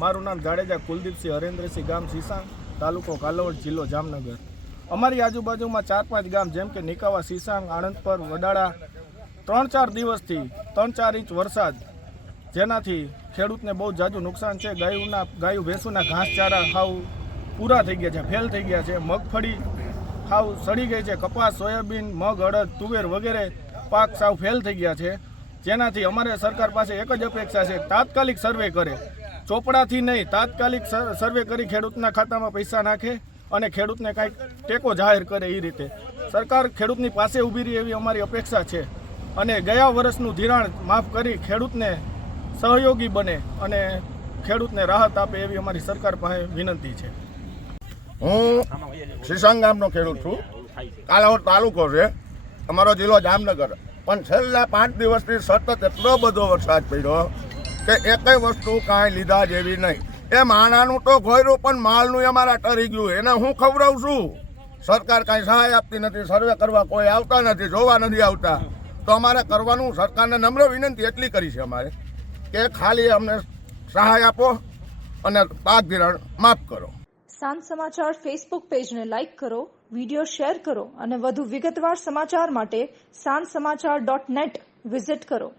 મારું નામ જાડેજા કુલદીપસિંહ હરેન્દ્રસિંહ ગામ સીસાંગ તાલુકો કાલોડ જિલ્લો જામનગર. અમારી આજુબાજુમાં ચાર પાંચ ગામ જેમ કે નિકાવા સીસાંગ આણંદપર, વડાળા. ત્રણ ચાર દિવસથી ત્રણ ચાર ઇંચ વરસાદ. જેનાથી ખેડૂતને બહુ જાજુ નુકસાન છે. ગાયોના, ગાયું ભેંસુના ઘાસચારા હાવ પૂરા થઈ ગયા છે, ફેલ થઈ ગયા છે, મગફળી હાવ સડી ગઈ છે, કપાસ, સોયાબીન, મગ, અડદ, તુવેર વગેરે પાક સાવ ફેલ થઈ ગયા છે. જેનાથી અમારે સરકાર પાસે એક જ અપેક્ષા છે, તાત્કાલિક સર્વે કરે. ચોપડાથી નહીં, તાત્કાલિક સર- સર્વે કરી ખેડૂતના ખાતામાં પૈસા નાખે અને ખેડૂતને કાંઈક ટેકો જાહેર કરે એ રીતે. સરકાર ખેડૂતની પાસે ઊભી રહી એવી અમારી અપેક્ષા છે. અને ગયા વર્ષનું ધિરાણ માફ કરી ખેડૂતને સહયોગી બને અને ખેડૂતને રાહત આપે એવી અમારી સરકાર પાસે વિનંતી છે. હું શીશાંગ ગામનો ખેડૂત છું. કાલાવડ તાલુકો છે. અમારો જિલ્લો જામનગર. પણ છેલ્લા પાંચ દિવસથી સતત એટલો બધો વરસાદ પડ્યો. કે એકેય વસ્તુ કાંઈ લીધા જેવી નહીં. એ માણાનું તો ખોયરું પણ માલનું અમારા ટરી ગયું. એને હું ખવડાવું છું? સરકાર કાંઈ સહાય આપતી નથી, સર્વે કરવા કોઈ આવતા નથી, જોવા નથી આવતા. તો અમારે કરવાનું, સરકારને નમ્ર વિનંતી એટલી કરી છે અમારે કે ખાલી અમને સહાય આપો અને પાક ધિરાણ માફ કરો. સાંજ સમાચાર ફેસબુક પેજને લાઇક કરો વીડિયો શેર કરો અને વધુ વિગતવાર સમાચાર માટે સાંજ સમાચાર ડોટ નેટ વિઝિટ કરો.